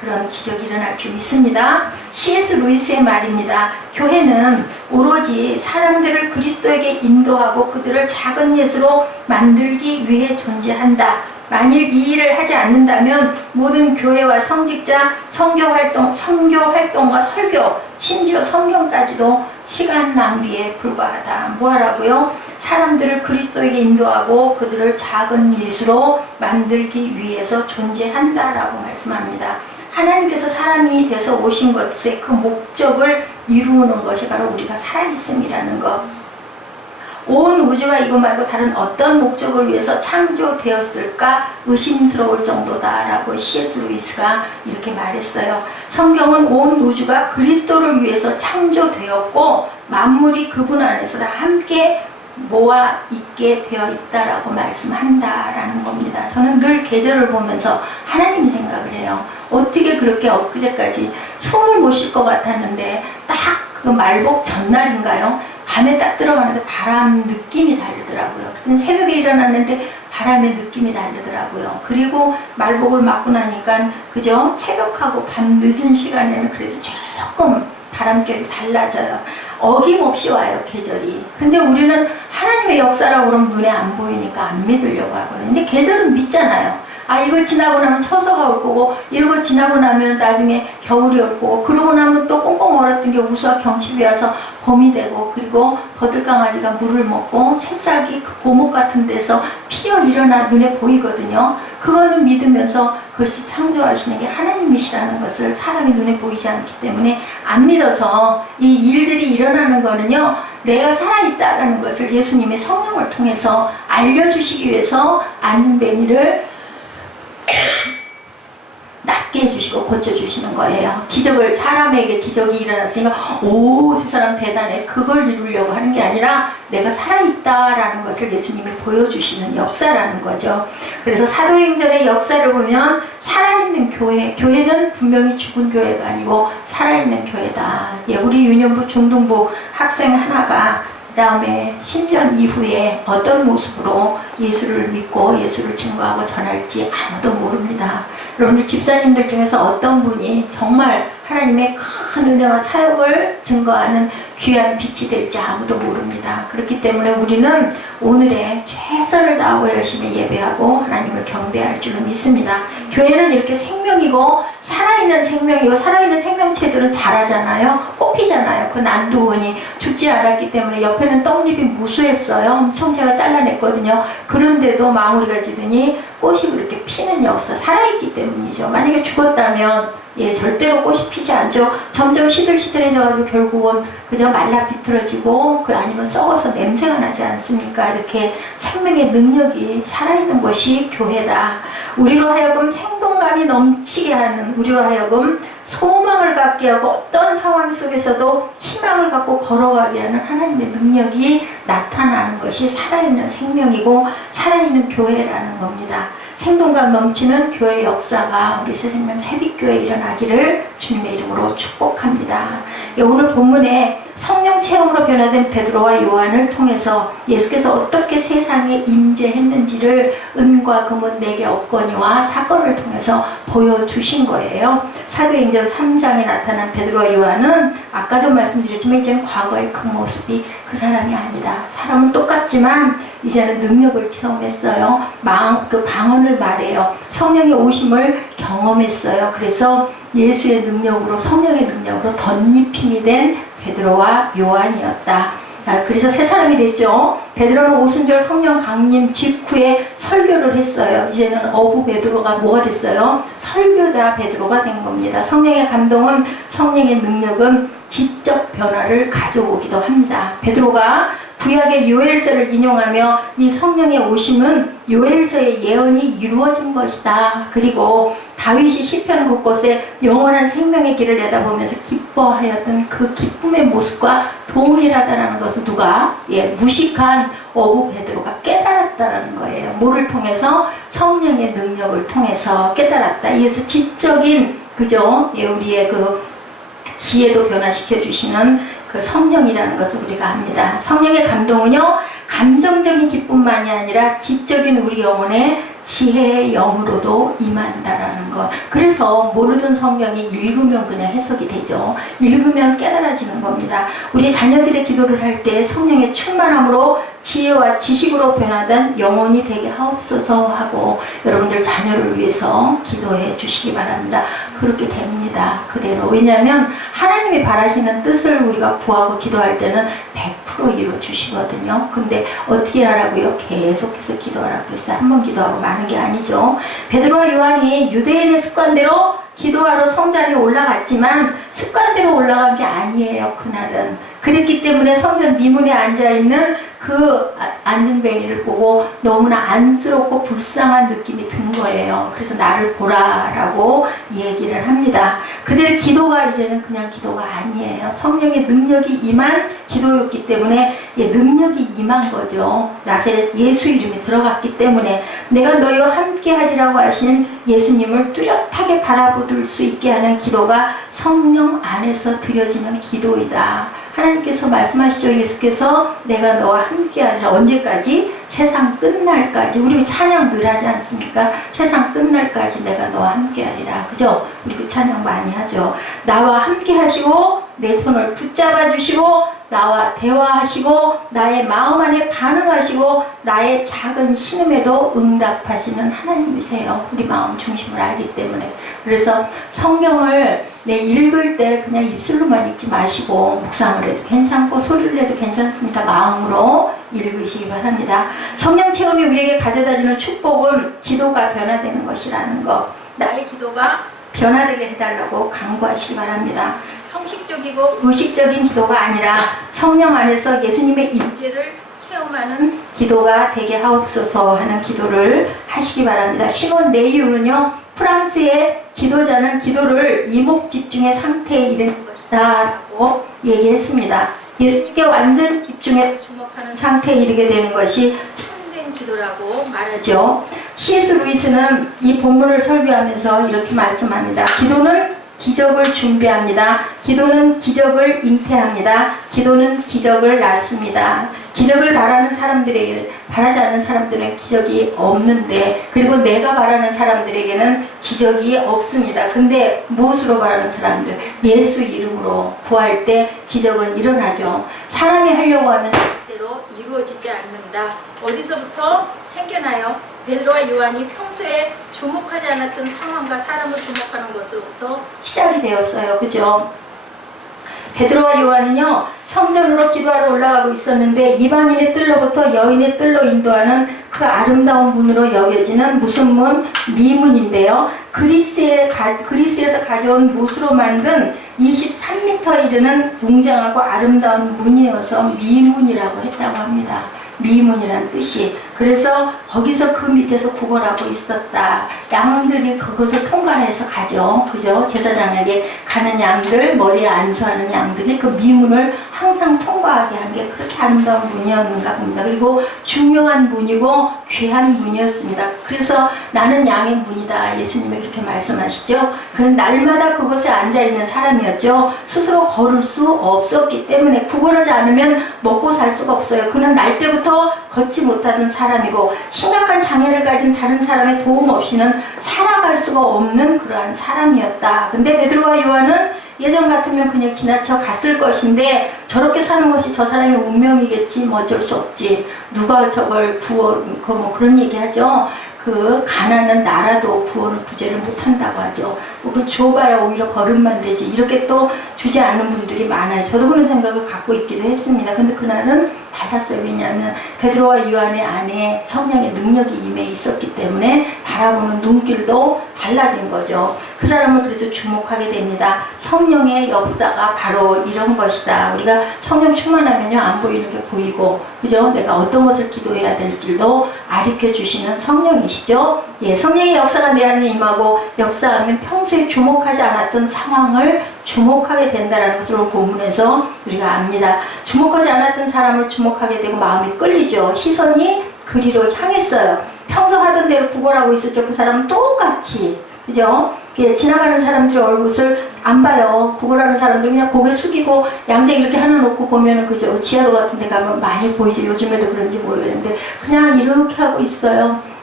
그런 기적이 일어날 줄 믿습니다. C.S. 루이스의 말입니다. 교회는 오로지 사람들을 그리스도에게 인도하고 그들을 작은 예수로 만들기 위해 존재한다. 만일 이 일을 하지 않는다면 모든 교회와 성직자, 선교 활동과 설교, 심지어 성경까지도 시간 낭비에 불과하다. 뭐하라고요? 사람들을 그리스도에게 인도하고 그들을 작은 예수로 만들기 위해서 존재한다라고 말씀합니다. 하나님께서 사람이 돼서 오신 것의 그 목적을 이루는 것이 바로 우리가 살아있음이라는 것. 온 우주가 이거 말고 다른 어떤 목적을 위해서 창조되었을까 의심스러울 정도다라고 C.S. 루이스가 이렇게 말했어요. 성경은 온 우주가 그리스도를 위해서 창조되었고 만물이 그분 안에서 다 함께 모아 있게 되어 있다라고 말씀한다라는 겁니다. 저는 늘 계절을 보면서 하나님 생각을 해요. 어떻게 그렇게 엊그제까지 숨을 못 쉴 것 같았는데 딱 그 말복 전날인가요? 밤에 딱 들어가는데 바람 느낌이 다르더라고요. 그때 새벽에 일어났는데 바람의 느낌이 다르더라고요. 그리고 말복을 맞고 나니까 그죠? 새벽하고 밤 늦은 시간에는 그래도 조금 바람결이 달라져요. 어김없이 와요, 계절이. 근데 우리는 하나님의 역사라고 그러면 눈에 안 보이니까 안 믿으려고 하거든요. 근데 계절은 믿잖아요. 아, 이거 지나고 나면 처서가 올 거고, 이러고 지나고 나면 나중에 겨울이 올 거고, 그러고 나면 또 꽁꽁 얼었던 게 우수와 경칩이 와서 봄이 되고, 그리고 버들강아지가 물을 먹고, 새싹이 그 고목 같은 데서 피어 일어나 눈에 보이거든요. 그거는 믿으면서 그것이 창조하시는 게 하나님이시라는 것을 사람이 눈에 보이지 않기 때문에 안 믿어서 이 일들이 일어나는 거는요, 내가 살아있다라는 것을 예수님의 성령을 통해서 알려주시기 위해서 안진뱅이를 낫게 해주시고 고쳐주시는 거예요. 기적을, 사람에게 기적이 일어났으니까 오, 저 사람 대단해, 그걸 이루려고 하는 게 아니라 내가 살아있다라는 것을 예수님이 보여주시는 역사라는 거죠. 그래서 사도행전의 역사를 보면 살아있는 교회, 교회는 분명히 죽은 교회가 아니고 살아있는 교회다. 예, 우리 유년부 중등부 학생 하나가 그 다음에 10년 이후에 어떤 모습으로 예수를 믿고 예수를 증거하고 전할지 아무도 모릅니다. 여러분들 집사님들 중에서 어떤 분이 정말 하나님의 큰 은혜와 사역을 증거하는 귀한 빛이 될지 아무도 모릅니다. 그렇기 때문에 우리는 오늘의 최선을 다하고 열심히 예배하고 하나님을 경배할 줄로 믿습니다. 교회는 이렇게 생명이고 살아있는 생명이고 살아있는 생명체들은 자라잖아요. 꽃피잖아요. 그 난두원이 죽지 않았기 때문에 옆에는 떡잎이 무수했어요. 엄청 제가 잘라냈거든요. 그런데도 마무리가 지더니 꽃이 그렇게 피는 역사, 살아있기 때문이죠. 만약에 죽었다면 예, 절대로 꽃이 피지 않죠. 점점 시들시들해져가지고 결국은 그저 말라 비틀어지고 그 아니면 썩어서 냄새가 나지 않습니까? 이렇게 생명의 능력이 살아있는 것이 교회다. 우리로 하여금 생동감이 넘치게 하는, 우리로 하여금 소망을 갖게 하고 어떤 상황 속에서도 희망을 갖고 걸어가게 하는 하나님의 능력이 나타나는 것이 살아있는 생명이고 살아있는 교회라는 겁니다. 생동감 넘치는 교회 역사가 우리 새생명 새빛교회에 일어나기를 주님의 이름으로 축복합니다. 오늘 본문에 성령 체험으로 변화된 베드로와 요한을 통해서 예수께서 어떻게 세상에 임재했는지를 은과 금은 내게 없거니와 사건을 통해서 보여주신 거예요. 사도행전 3장에 나타난 베드로와 요한은 아까도 말씀드렸지만 이제는 과거의 그 모습이 그 사람이 아니다. 사람은 똑같지만 이제는 능력을 체험했어요. 그 방언을 말해요. 성령의 오심을 경험했어요. 그래서 예수의 능력으로, 성령의 능력으로 덧입힘이 된 베드로와 요한이었다. 그래서 세 사람이 됐죠. 베드로는 오순절 성령 강림 직후에 설교를 했어요. 이제는 어부 베드로가 뭐가 됐어요? 설교자 베드로가 된 겁니다. 성령의 감동은, 성령의 능력은 지적 변화를 가져오기도 합니다. 베드로가 구약의 요엘서를 인용하며 이 성령의 오심은 요엘서의 예언이 이루어진 것이다. 그리고 다윗이 시편 곳곳에 영원한 생명의 길을 내다보면서 기뻐하였던 그 기쁨의 모습과 동일하다는 것을 누가? 무식한 어부 베드로가 깨달았다는 거예요. 뭐를 통해서? 성령의 능력을 통해서 깨달았다. 이에서 지적인, 그죠? 우리의 그 지혜도 변화시켜 주시는 그 성령이라는 것을 우리가 압니다. 성령의 감동은요, 감정적인 기쁨만이 아니라 지적인 우리 영혼의 지혜의 영으로도 임한다라는 것. 그래서 모르던 성경이 읽으면 그냥 해석이 되죠. 읽으면 깨달아지는 겁니다. 우리 자녀들의 기도를 할 때 성령의 충만함으로 지혜와 지식으로 변화된 영혼이 되게 하옵소서 하고 여러분들 자녀를 위해서 기도해 주시기 바랍니다. 그렇게 됩니다. 그대로. 왜냐하면 하나님이 바라시는 뜻을 우리가 구하고 기도할 때는 100% 이루어 주시거든요. 근데 어떻게 하라고요? 계속해서 기도하라고 했어요. 한 번 기도하고 마는 게 아니죠. 베드로와 요한이 유대인의 습관대로 기도하러 성전에 올라갔지만 습관대로 올라간 게 아니에요. 그날은. 그랬기 때문에 성전 미문에 앉아있는 그 안진뱅이를 보고 너무나 안쓰럽고 불쌍한 느낌이 든 거예요. 그래서 나를 보라라고 얘기를 합니다. 그들의 기도가 이제는 그냥 기도가 아니에요. 성령의 능력이 임한 기도였기 때문에 능력이 임한 거죠. 나사렛 예수 이름이 들어갔기 때문에 내가 너희와 함께 하리라고 하신 예수님을 뚜렷하게 바라볼 수 있게 하는 기도가 성령 안에서 드려지는 기도이다. 하나님께서 말씀하시죠. 예수께서 내가 너와 함께하리라. 언제까지? 세상 끝날까지. 우리 찬양 늘 하지 않습니까? 세상 끝날까지 내가 너와 함께하리라. 그죠? 우리 그 찬양 많이 하죠. 나와 함께하시고 내 손을 붙잡아 주시고 나와 대화하시고 나의 마음 안에 반응하시고 나의 작은 신음에도 응답하시는 하나님이세요. 우리 마음 중심을 알기 때문에. 그래서 성경을 읽을 때 그냥 입술로만 읽지 마시고 묵상을 해도 괜찮고 소리를 해도 괜찮습니다. 마음으로 읽으시기 바랍니다. 성령 체험이 우리에게 가져다주는 축복은 기도가 변화되는 것이라는 것. 나의 기도가 변화되게 해달라고 간구하시기 바랍니다. 형식적이고 의식적인 기도가 아니라 성령 안에서 예수님의 임재를 체험하는 기도가 되게 하옵소서 하는 기도를 하시기 바랍니다. 시몬 레이유는요, 프랑스의 기도자는 기도를 이목집중의 상태에 이르는 것이다 라고 얘기했습니다. 예수님께 완전 집중해 주목하는 상태에 이르게 되는 것이 참된 기도라고 말하죠. C.S. 루이스는 이 본문을 설교하면서 이렇게 말씀합니다. 기도는 기적을 준비합니다. 기도는 기적을 잉태합니다. 기도는 기적을 낳습니다. 기적을 바라는 사람들에게는, 바라지 않는 사람들은 기적이 없는데, 그리고 내가 바라는 사람들에게는 기적이 없습니다. 근데 무엇으로 바라는 사람들? 예수 이름으로 구할 때 기적은 일어나죠. 사람이 하려고 하면 절대로 이루어지지 않는다. 어디서부터 생겨나요? 베드로와 요한이 평소에 주목하지 않았던 상황과 사람을 주목하는 것으로부터 시작이 되었어요. 그죠? 베드로와 요한은요, 성전으로 기도하러 올라가고 있었는데 이방인의 뜰로부터 여인의 뜰로 인도하는 그 아름다운 문으로 여겨지는 무슨 문? 미문인데요. 그리스에서 가져온 못으로 만든 23m 이르는 웅장하고 아름다운 문이어서 미문이라고 했다고 합니다. 미문이란 뜻이. 그래서 거기서 그 밑에서 구걸하고 있었다. 양들이 그것을 통과해서 가죠. 그죠? 제사장에게 가는 양들, 머리에 안수하는 양들이 그 미문을 항상 통과하게 한 게 그렇게 아름다운 문이었는가 봅니다. 그리고 중요한 문이고 귀한 문이었습니다. 그래서 나는 양의 문이다. 예수님이 그렇게 말씀하시죠. 그는 날마다 그곳에 앉아있는 사람이었죠. 스스로 걸을 수 없었기 때문에 구걸하지 않으면 먹고 살 수가 없어요. 그는 날 때부터 걷지 못하던 사람이고 심각한 장애를 가진 다른 사람의 도움 없이는 살아갈 수가 없는 그러한 사람이었다. 근데 베드로와 요한은 예전 같으면 그냥 지나쳐 갔을 것인데 저렇게 사는 것이 저 사람의 운명이겠지, 뭐 어쩔 수 없지, 누가 저걸 뭐 그런 얘기 하죠. 그 가난한 나라도 구제를 못한다고 하죠. 그 줘봐야 오히려 버릇만 되지, 이렇게 또 주지 않는 분들이 많아요. 저도 그런 생각을 갖고 있기도 했습니다. 근데 그날은 달랐어요. 왜냐하면 베드로와 요한의 안에 성령의 능력이 임해 있었기 때문에 바라보는 눈길도 달라진 거죠. 그 사람을 그래서 주목하게 됩니다. 성령의 역사가 바로 이런 것이다. 우리가 성령 충만하면요, 안 보이는 게 보이고, 그죠? 내가 어떤 것을 기도해야 될지도 가르쳐 주시는 성령이시죠. 예, 성령의 역사가 내 안에 임하고 역사하면 평소에 주목하지 않았던 상황을 주목하게 된다는 것을 본문에서 우리가 압니다. 주목하지 않았던 사람을 주목하게 되고 마음이 끌리죠. 시선이 그리로 향했어요. 평소 하던 대로 구걸하고 있었죠. 그 사람은 똑같이. 그죠? 지나가는 사람들의 얼굴을 안 봐요. 구걸하는 사람들 그냥 고개 숙이고 양재 이렇게 하나 놓고 보면은, 그죠? 지하도 같은 데 가면 많이 보이죠. 요즘에도 그런지 모르겠는데 그냥 이렇게 하고 있어요.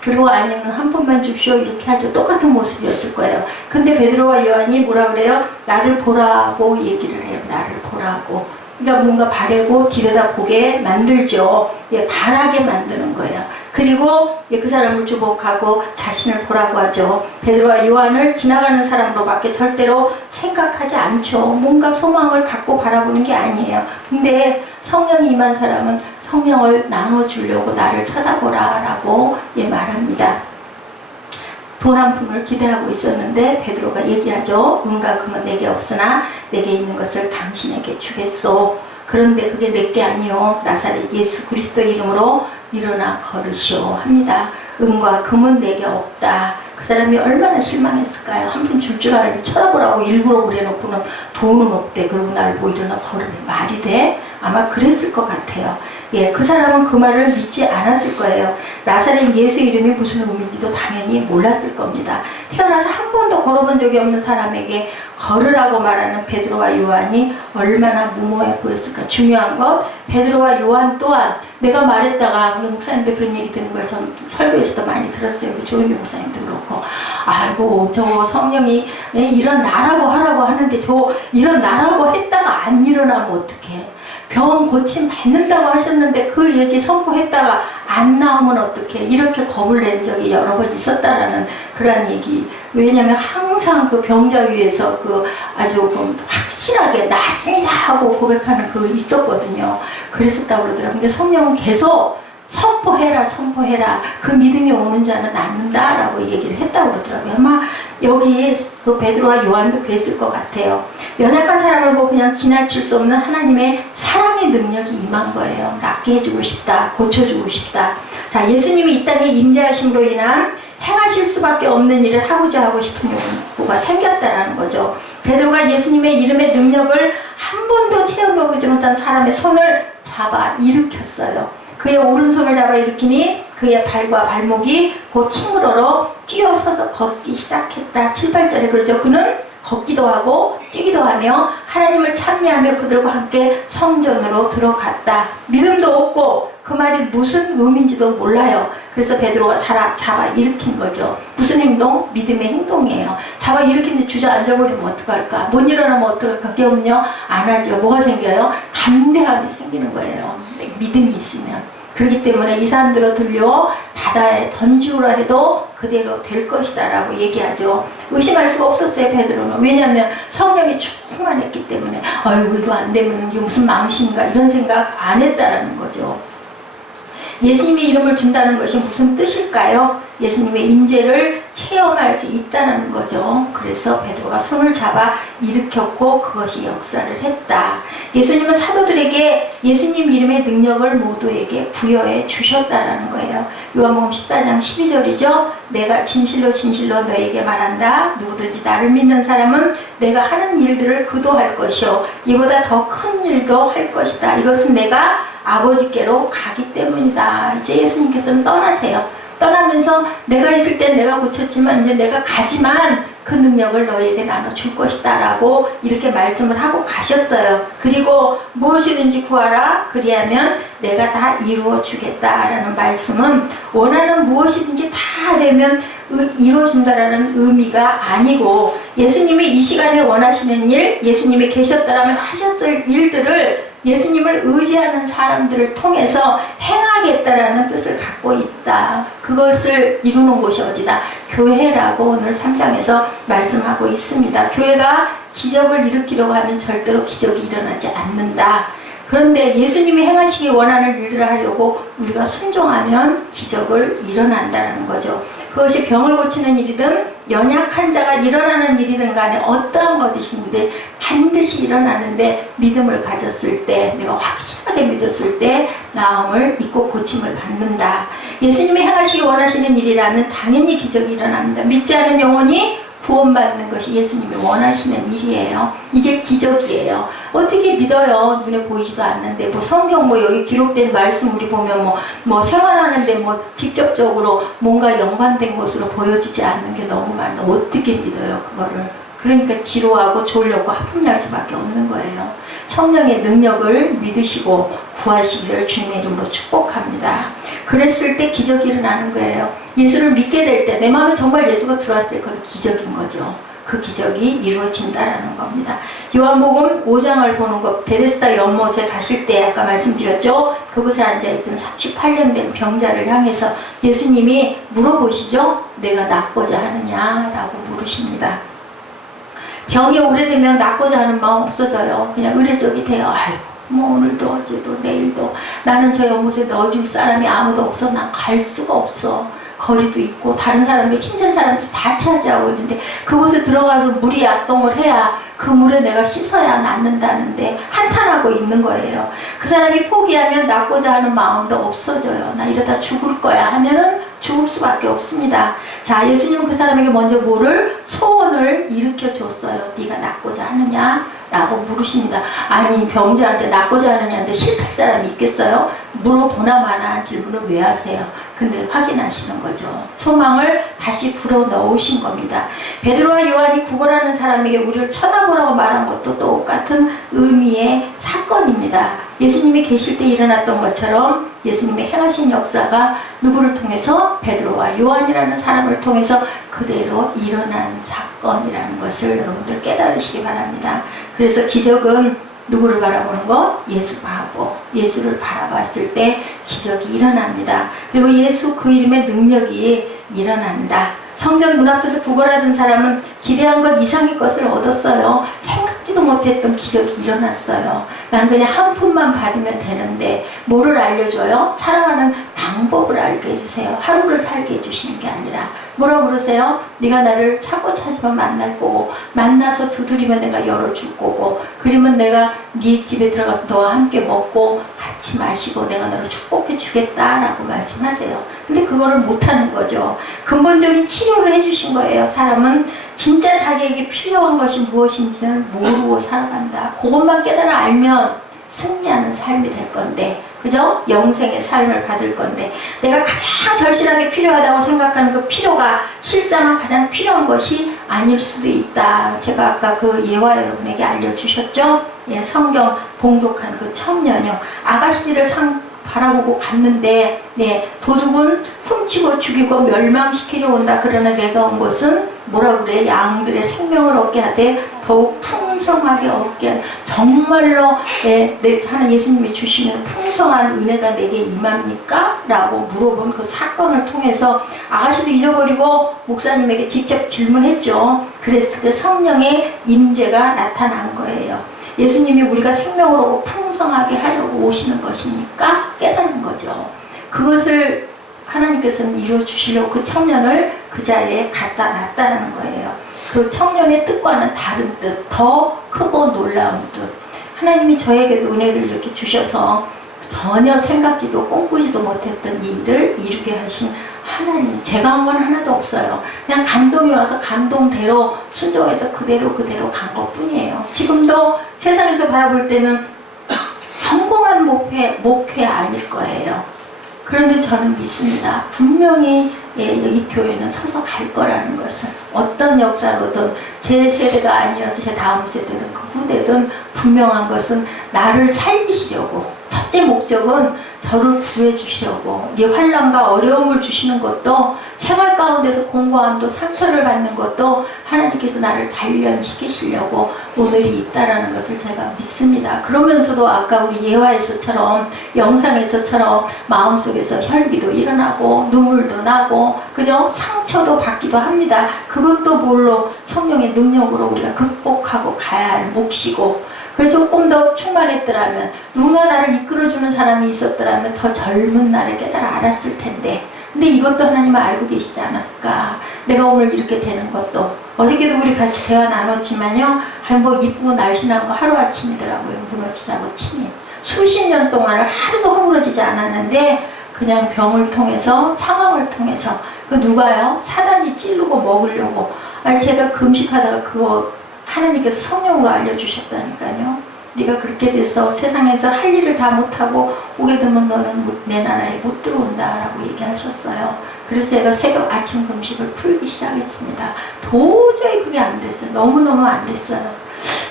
그리고 아니면 한 번만 줍시오 이렇게 하죠. 똑같은 모습이었을 거예요. 근데 베드로와 요한이 뭐라 그래요? 나를 보라고 얘기를 해요. 나를 보라고. 그러니까 뭔가 바라고 들여다보게 만들죠. 예, 바라게 만드는 거예요. 그리고 예, 그 사람을 주목하고 자신을 보라고 하죠. 베드로와 요한을 지나가는 사람으로밖에 절대로 생각하지 않죠. 뭔가 소망을 갖고 바라보는 게 아니에요. 근데 성령이 임한 사람은 성령을 나눠주려고 나를 쳐다보라 라고 예, 말합니다. 돈 한 푼을 기대하고 있었는데 베드로가 얘기하죠. 은과 금은 내게 없으나 내게 있는 것을 당신에게 주겠소. 그런데 그게 내게 아니요 나사렛 예수 그리스도 이름으로 일어나 걸으시오 합니다. 은과 금은 내게 없다. 그 사람이 얼마나 실망했을까요? 한 푼 줄 줄 알고 쳐다보라고 일부러 그래놓고는 돈은 없대. 그러고 날 보고 일어나 걸으래. 말이 돼? 아마 그랬을 것 같아요. 예, 그 사람은 그 말을 믿지 않았을 거예요. 나사렛 예수 이름이 무슨 의미인지도 당연히 몰랐을 겁니다. 태어나서 한 번도 걸어본 적이 없는 사람에게 걸으라고 말하는 베드로와 요한이 얼마나 무모해 보였을까. 중요한 것, 베드로와 요한 또한 내가 말했다가 우리 목사님들 그런 얘기 듣는 걸 전 설교에서도 많이 들었어요. 우리 조용히 목사님도 그렇고, 아이고 저 성령이 일어나라고 하라고 하는데 저 일어나라고 했다가 안 일어나면 어떡해. 병 고침 받는다고 하셨는데 그 얘기 선포했다가 안 나오면 어떡해. 이렇게 겁을 낸 적이 여러 번 있었다라는 그런 얘기. 왜냐면 항상 그 병자 위에서 그 아주 확실하게 낫습니다 하고 고백하는 그 있었거든요. 그랬었다고 그러더라고요. 근데 성령은 계속 선포해라 선포해라 그 믿음이 오는 자는 낫는다 라고 얘기를 했다고 그러더라고요. 아마 여기 그 베드로와 요한도 그랬을 것 같아요. 연약한 사람을 보고 그냥 지나칠 수 없는 하나님의 사랑의 능력이 임한 거예요. 낫게 해주고 싶다, 고쳐주고 싶다. 자, 예수님이 이 땅에 임재하심으로 인한 행하실 수밖에 없는 일을 하고자 하고 싶은 욕구가 생겼다라는 거죠. 베드로가 예수님의 이름의 능력을 한 번도 체험해보지 못한 사람의 손을 잡아 일으켰어요. 그의 오른손을 잡아 일으키니 그의 발과 발목이 곧 힘을 얻어 뛰어서서 걷기 시작했다. 7, 8절에 그러죠. 그는 걷기도 하고 뛰기도 하며 하나님을 찬미하며 그들과 함께 성전으로 들어갔다. 믿음도 없고 그 말이 무슨 의미인지도 몰라요. 그래서 베드로가 잡아 일으킨 거죠. 무슨 행동? 믿음의 행동이에요. 잡아 일으키는데 주저앉아버리면 어떡할까? 못 일어나면 어떡할까? 그럼요, 안 하죠. 뭐가 생겨요? 담대함이 생기는 거예요. 믿음이 있으면. 그렇기 때문에 이 사람들로 들려 바다에 던지우라 해도 그대로 될 것이다 라고 얘기하죠. 의심할 수가 없었어요, 베드로는. 왜냐하면 성령이 충만했기 때문에 아이고 이거 안 되면 이게 무슨 망신인가 이런 생각 안 했다라는 거죠. 예수님의 이름을 준다는 것이 무슨 뜻일까요? 예수님의 임재를 체험할 수 있다는 거죠. 그래서 베드로가 손을 잡아 일으켰고 그것이 역사를 했다. 예수님은 사도들에게 예수님 이름의 능력을 모두에게 부여해 주셨다라는 거예요. 요한복음 14장 12절이죠. 내가 진실로 진실로 너에게 말한다. 누구든지 나를 믿는 사람은 내가 하는 일들을 그도 할 것이요 이보다 더 큰 일도 할 것이다. 이것은 내가 아버지께로 가기 때문이다. 이제 예수님께서는 떠나세요. 떠나면서 내가 있을 땐 내가 고쳤지만 이제 내가 가지만 그 능력을 너에게 나눠줄 것이다 라고 이렇게 말씀을 하고 가셨어요. 그리고 무엇이든지 구하라 그리하면 내가 다 이루어 주겠다 라는 말씀은 원하는 무엇이든지 다 되면 이루어준다라는 의미가 아니고 예수님이 이 시간에 원하시는 일, 예수님이 계셨더라면 하셨을 일들을 예수님을 의지하는 사람들을 통해서 행하겠다라는 뜻을 갖고 있다. 그것을 이루는 곳이 어디다? 교회라고 오늘 3장에서 말씀하고 있습니다. 교회가 기적을 일으키려고 하면 절대로 기적이 일어나지 않는다. 그런데 예수님이 행하시기 원하는 일들을 하려고 우리가 순종하면 기적을 일어난다는 거죠. 그것이 병을 고치는 일이든 연약한 자가 일어나는 일이든 간에 어떠한 것이든지 반드시 일어나는데 믿음을 가졌을 때, 내가 확실하게 믿었을 때 나음을 입고 고침을 받는다. 예수님이 행하시기 원하시는 일이라면 당연히 기적이 일어납니다. 믿지 않은 영혼이 구원받는 것이 예수님이 원하시는 일이에요. 이게 기적이에요. 어떻게 믿어요? 눈에 보이지도 않는데 뭐 성경 뭐 여기 기록된 말씀 우리 보면 뭐 생활하는데 뭐 직접적으로 뭔가 연관된 것으로 보여지지 않는 게 너무 많아. 어떻게 믿어요 그거를? 그러니까 지루하고 졸려고 하품날 수밖에 없는 거예요. 성령의 능력을 믿으시고 구하시기를 주님의 이름으로 축복합니다. 그랬을 때 기적이 일어나는 거예요. 예수를 믿게 될 때 내 마음에 정말 예수가 들어왔을 때 그건 기적인 거죠. 그 기적이 이루어진다라는 겁니다. 요한복음 5장을 보는 것, 베데스다 연못에 가실 때 아까 말씀드렸죠. 그곳에 앉아있던 38년 된 병자를 향해서 예수님이 물어보시죠. 내가 낫고자 하느냐라고 물으십니다. 병이 오래되면 낫고자 하는 마음 없어져요. 그냥 의례적이 돼요. 아이고 뭐 오늘도 어제도 내일도 나는 저 연못에 넣어줄 사람이 아무도 없어. 난 갈 수가 없어. 거리도 있고 다른 사람들, 힘센 사람들이 다 차지하고 있는데 그곳에 들어가서 물이 약동을 해야 그 물에 내가 씻어야 낫는다는데 한탄하고 있는 거예요. 그 사람이 포기하면 낫고자 하는 마음도 없어져요. 나 이러다 죽을 거야 하면은 죽을 수밖에 없습니다. 자, 예수님은 그 사람에게 먼저 뭐를? 소원을 일으켜 줬어요. 네가 낫고자 하느냐? 라고 물으십니다. 아니 병자한테 낫고자 하느냐는데 싫을 사람이 있겠어요? 물어보나 마나 질문을 왜 하세요? 근데 확인하시는 거죠. 소망을 다시 불어넣으신 겁니다. 베드로와 요한이 구걸하는 사람에게 우리를 쳐다보라고 말한 것도 똑같은 의미의 사건입니다. 예수님이 계실 때 일어났던 것처럼 예수님의 행하신 역사가 누구를 통해서? 베드로와 요한이라는 사람을 통해서 그대로 일어난 사건이라는 것을 여러분들 깨달으시기 바랍니다. 그래서 기적은 누구를 바라보는 거? 예수 바라보. 예수를 바라봤을 때 기적이 일어납니다. 그리고 예수 그 이름의 능력이 일어난다. 성전 문 앞에서 구걸하던 사람은 기대한 것 이상의 것을 얻었어요. 생각지도 못했던 기적이 일어났어요. 난 그냥 한 푼만 받으면 되는데 뭐를 알려줘요? 살아가는 방법을 알게 해주세요. 하루를 살게 해주시는 게 아니라 뭐라고 그러세요? 네가 나를 찾고 찾으면 만날 거고 만나서 두드리면 내가 열어줄 거고 그러면 내가 네 집에 들어가서 너와 함께 먹고 같이 마시고 내가 너를 축복해 주겠다라고 말씀하세요. 근데 그거를 못하는 거죠. 근본적인 치료를 해주신 거예요. 사람은 진짜 자기에게 필요한 것이 무엇인지를 모르고 살아간다. 그것만 깨달아 알면 승리하는 삶이 될 건데, 그죠? 영생의 삶을 받을 건데, 내가 가장 절실하게 필요하다고 생각하는 그 필요가 실상은 가장 필요한 것이 아닐 수도 있다. 제가 아까 그 예화 여러분에게 알려주셨죠? 예, 성경 봉독한 그 청년이요. 아가씨를 바라보고 갔는데, 네, 도둑은 훔치고 죽이고 멸망시키려 온다. 그러나 내가 온 것은 뭐라 그래? 양들의 생명을 얻게 하되 더욱 풍성하게 얻게. 정말로 하는 예수님이 주시는 풍성한 은혜가 내게 임합니까? 라고 물어본 그 사건을 통해서 아가씨도 잊어버리고 목사님에게 직접 질문했죠. 그랬을 때 성령의 임재가 나타난 거예요. 예수님이 우리가 생명으로 풍성하게 하려고 오시는 것입니까? 깨달은 거죠. 그것을 하나님께서는 이루어주시려고 그 청년을 그 자리에 갖다 놨다는 거예요. 그 청년의 뜻과는 다른 뜻, 더 크고 놀라운 뜻. 하나님이 저에게도 은혜를 이렇게 주셔서 전혀 생각지도 꿈꾸지도 못했던 이 일을 이루게 하신 하나님, 제가 한 건 하나도 없어요. 그냥 감동이 와서 감동대로 순종해서 그대로 간 것뿐이에요. 지금도 세상에서 바라볼 때는 성공한 목회 아닐 거예요. 그런데 저는 믿습니다. 분명히 여기 교회는 서서 갈 거라는 것을, 어떤 역사로든 제 세대가 아니어서 제 다음 세대든 그 후대든 분명한 것은 나를 살리시려고, 첫째 목적은 저를 구해주시려고, 이 환난과 어려움을 주시는 것도, 생활 가운데서 공고함도 상처를 받는 것도 하나님께서 나를 단련시키시려고 오늘이 있다라는 것을 제가 믿습니다. 그러면서도 아까 우리 예화에서처럼, 영상에서처럼 마음속에서 혈기도 일어나고 눈물도 나고, 그죠? 상처도 받기도 합니다. 그것도 뭘로? 성령의 능력으로 우리가 극복하고 가야 할 몫이고, 그래서 조금 더 충만했더라면, 누군가 나를 이끌어주는 사람이 있었더라면 더 젊은 날에 깨달아 알았을 텐데, 근데 이것도 하나님은 알고 계시지 않았을까? 내가 오늘 이렇게 되는 것도, 어저께도 우리 같이 대화 나눴지만요, 뭐 이쁘고 날씬한 거 하루아침이더라고요. 무너지자고 치니 수십 년 동안을 하루도 허물어지지 않았는데, 그냥 병을 통해서, 상황을 통해서, 그 누가요? 사단이 찌르고 먹으려고. 아니 제가 금식하다가 그거 하나님께서 성령으로 알려주셨다니까요. 네가 그렇게 돼서 세상에서 할 일을 다 못하고 오게 되면 너는 내 나라에 못 들어온다라고 얘기하셨어요. 그래서 제가 새벽 아침 금식을 풀기 시작했습니다. 도저히 그게 안 됐어요. 너무너무 안 됐어요.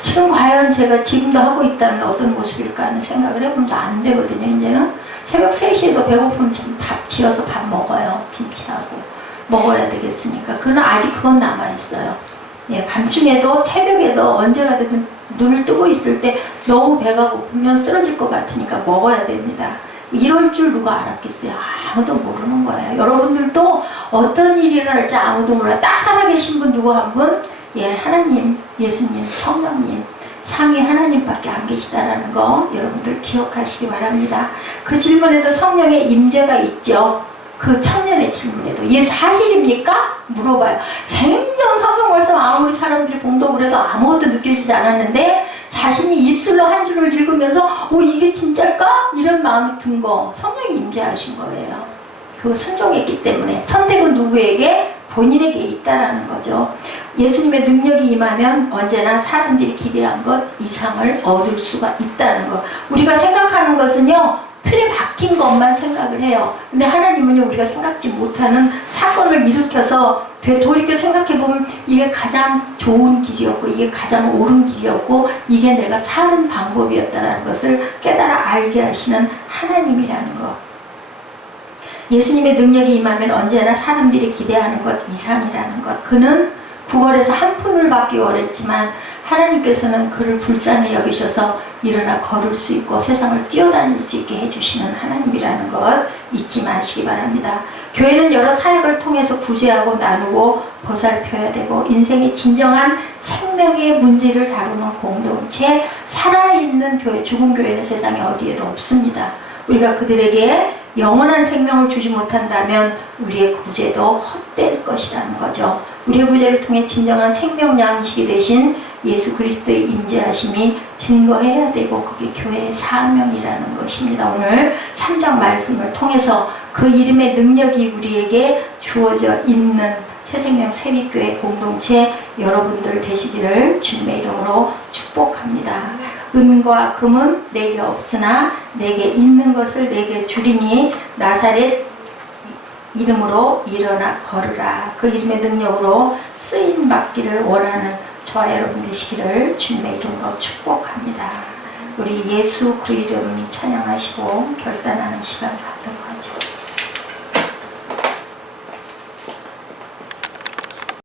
지금 과연 제가 지금도 하고 있다면 어떤 모습일까 하는 생각을 해보면 안 되거든요. 이제는 새벽 3시에도 배고프면 밥 지어서 밥 먹어요. 김치하고 먹어야 되겠으니까. 그건 남아있어요. 예, 밤중에도 새벽에도 언제가든 눈을 뜨고 있을 때 너무 배가 고프면 쓰러질 것 같으니까 먹어야 됩니다. 이럴 줄 누가 알았겠어요? 아무도 모르는 거예요. 여러분들도 어떤 일이 일어날지 아무도 몰라요. 딱 살아계신 분 누구 한 분? 예, 하나님, 예수님, 성령님, 삼위 하나님밖에 안 계시다라는 거 여러분들 기억하시기 바랍니다. 그 질문에도 성령의 임재가 있죠. 그 청년의 질문에도 이게 사실입니까? 물어봐요. 생전 성경 말씀 아무리 사람들이 봉독을 해도 아무것도 느껴지지 않았는데 자신이 입술로 한 줄을 읽으면서 이게 진짜일까? 이런 마음이 든 거 성령이 임재하신 거예요. 그거 순종했기 때문에 선택은 누구에게? 본인에게 있다라는 거죠. 예수님의 능력이 임하면 언제나 사람들이 기대한 것 이상을 얻을 수가 있다는 것. 우리가 생각하는 것은요, 틀에 박힌 것만 생각을 해요. 근데 하나님은요, 우리가 생각지 못하는 사건을 일으켜서 돌이켜 생각해보면 이게 가장 좋은 길이었고 이게 가장 옳은 길이었고 이게 내가 사는 방법이었다는 것을 깨달아 알게 하시는 하나님이라는 것. 예수님의 능력이 임하면 언제나 사람들이 기대하는 것 이상이라는 것. 그는 9월에서 한 푼을 받기 원했지만 하나님께서는 그를 불쌍히 여기셔서 일어나 걸을 수 있고 세상을 뛰어다닐 수 있게 해주시는 하나님이라는 것 잊지 마시기 바랍니다. 교회는 여러 사역을 통해서 구제하고 나누고 보살펴야 되고 인생의 진정한 생명의 문제를 다루는 공동체, 살아있는 교회, 죽은 교회는 세상에 어디에도 없습니다. 우리가 그들에게 영원한 생명을 주지 못한다면 우리의 구제도 헛될 것이라는 거죠. 우리의 구제를 통해 진정한 생명 양식이 되신 예수 그리스도의 임재하심이 증거해야 되고 그게 교회의 사명이라는 것입니다. 오늘 3장 말씀을 통해서 그 이름의 능력이 우리에게 주어져 있는 새생명 세빛교회 공동체 여러분들 되시기를 주님의 이름으로 축복합니다. 은과 금은 내게 없으나 내게 있는 것을 내게 주리니 나사렛 이름으로 일어나 걸으라. 그 이름의 능력으로 쓰임 받기를 원하는 저와 여러분 되시기를 주님의 이름으로 축복합니다. 우리 예수 그 이름 찬양하시고 결단하는 시간 갖도록 하죠.